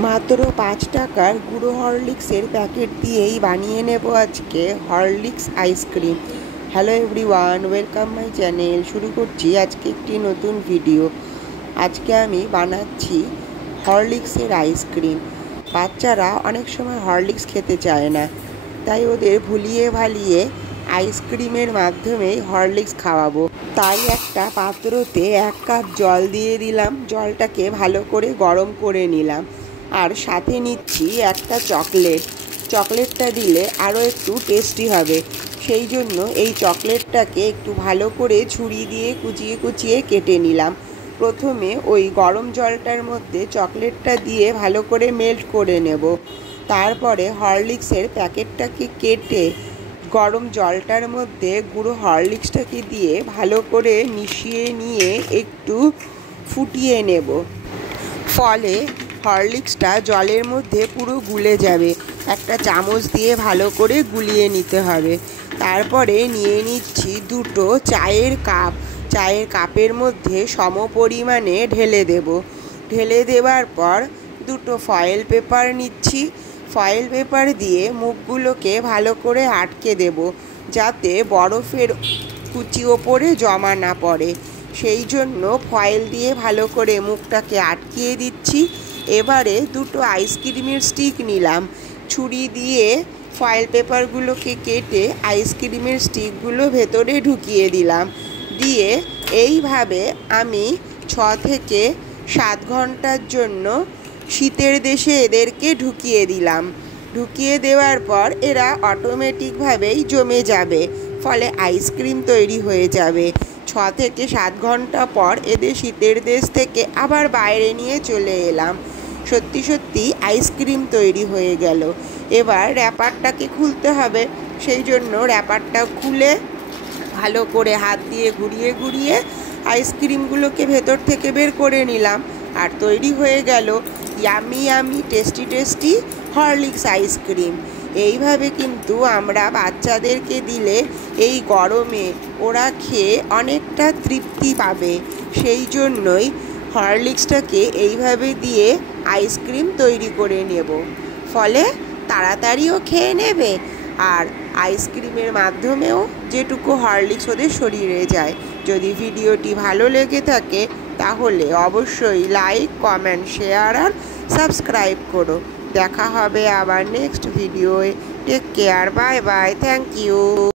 মাত্র ৫ টাকার গুঁড়ো হরলিক্সের প্যাকেট দিয়েই বানিয়ে নেব আজকে Horlicks ice cream. Hello everyone, welcome my channel. শুরু করছি আজকে একটি নতুন ভিডিও। আজকে আমি বানাচ্ছি হরলিক্সের আইসক্রিম। বাচ্চারা অনেক সময় হরলিক্স খেতে চায় না, তাই ওদের ভুলিয়ে ভালিয়ে আইসক্রিমের মাধ্যমেই হরলিক্স খাওয়াবো। তাই একটা পাত্রতে 1 কাপ জল দিয়ে দিলাম, জলটাকে ভালো করে গরম করে নিলাম। আর সাথে নিচ্ছি একটা চকলেটটা দিলে আরও একটু টেস্টি হবে, সেই জন্য এই চকলেটটাকে একটু ভালো করে ছুরি দিয়ে কুচিয়ে কুচিয়ে কেটে নিলাম। প্রথমে ওই গরম জলটার মধ্যে চকলেটটা দিয়ে ভালো করে মেল্ট করে নেব। তারপরে হরলিক্সের প্যাকেটটাকে কেটে গরম জলটার মধ্যে গুঁড়ো হরলিক্সটাকে দিয়ে ভালো করে মিশিয়ে নিয়ে একটু ফুটিয়ে নেব। ফলে হরলিক্সটা জলের মধ্যে পুরো গুলে যাবে। একটা চামচ দিয়ে ভালো করে গুলিয়ে নিতে হবে। তারপরে নিয়ে নিচ্ছি 2টো চায়ের কাপ। চায়ের কাপের মধ্যে সম পরিমাণে ঢেলে দেব। ঢেলে দেওয়ার পর 2টো ফয়েল পেপার নিচ্ছি। ফয়েল পেপার দিয়ে মুখগুলোকে ভালো করে আটকে দেব, যাতে বরফের কুচি ওপরে জমা না পড়ে। সেই জন্য ফয়েল দিয়ে ভালো করে মুখটাকে আটকিয়ে দিচ্ছি। এবারে 2টো আইসক্রিমের স্টিক নিলাম। ছুরি দিয়ে ফয়েল পেপারগুলোকে কেটে আইসক্রিমের স্টিকগুলো ভেতরে ঢুকিয়ে দিলাম। দিয়ে এইভাবে আমি 6 থেকে 7 ঘন্টার জন্য শীতের দেশে এদেরকে ঢুকিয়ে দিলাম। ঢুকিয়ে দেওয়ার পর এরা অটোমেটিকভাবেই জমে যাবে, ফলে আইসক্রিম তৈরি হয়ে যাবে। 6 থেকে 7 ঘন্টা পর এদের শীতের দেশ থেকে আবার বাইরে নিয়ে চলে এলাম। সত্যি সত্যি আইসক্রিম তৈরি হয়ে গেল। এবার র্যাপারটাকে খুলতে হবে, সেই জন্য র্যাপারটা খুলে ভালো করে হাত দিয়ে ঘুরিয়ে ঘুরিয়ে আইসক্রিমগুলোকে ভেতর থেকে বের করে নিলাম। আর তৈরি হয়ে গেল yummy yummy tasty tasty Horlicks ice cream. এইভাবে কিন্তু আমরা বাচ্চাদেরকে দিলে এই গরমে ওরা খেয়ে অনেকটা তৃপ্তি পাবে। সেই জন্যই হরলিক্সটাকে এইভাবে দিয়ে আইসক্রিম তৈরি করে নেব। ফলে তাড়াতাড়িও খেয়ে নেবে, আর আইসক্রিমের মাধ্যমেও যেটুকু হরলিক্স ওদের শরীরে যায়। যদি ভিডিওটি ভালো লেগে থাকে তাহলে অবশ্যই লাইক, কমেন্ট, শেয়ার আর সাবস্ক্রাইব করো। দেখা হবে আবার নেক্সট ভিডিওয়ে। Take care, bye bye, thank you.